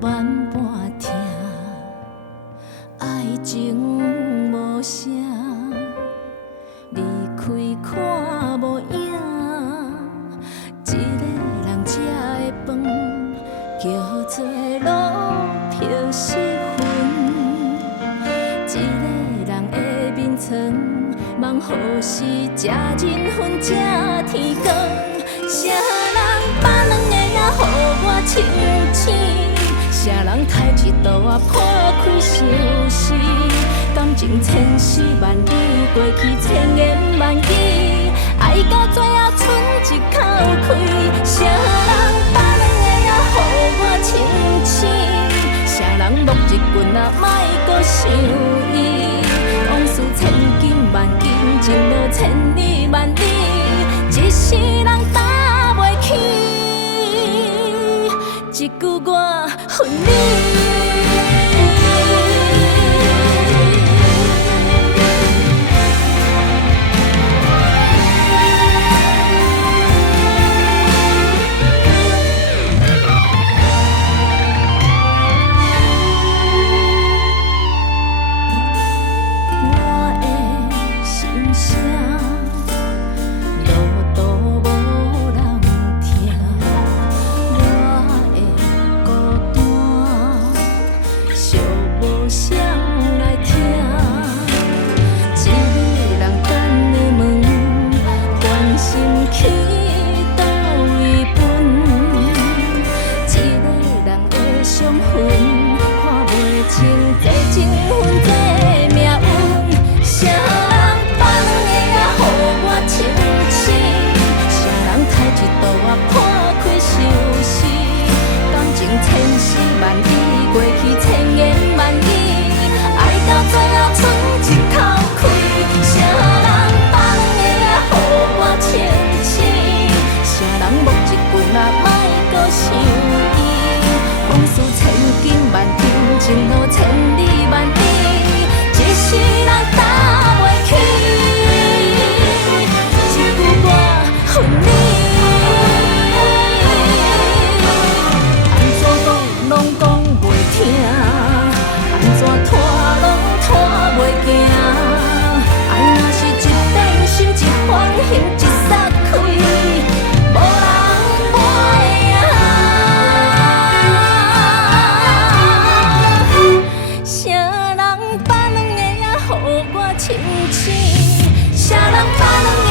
慢半听，爱情无声，离开看无影。一个人食的饭，叫做路漂失魂。一个人的眠床，望雨时食人薰，食天光。啥人把两个仔予我亲亲？啥人刣一刀啊破开相思？感情千丝万缕，过去千言万语，爱到最后剩一口气。啥人把两个仔予我亲亲？啥人木一棍啊莫搁想伊？往事千金万金，情路千里万里，一世人担袂起。一句我恨你。情路千里万里，一世人担袂起。一句我恨你，安怎讲拢讲袂听，安怎拖拢拖袂行。爱若是一点心一番心一撒开，无人买啊。啥人把两个仔予我亲亲？啥人把两个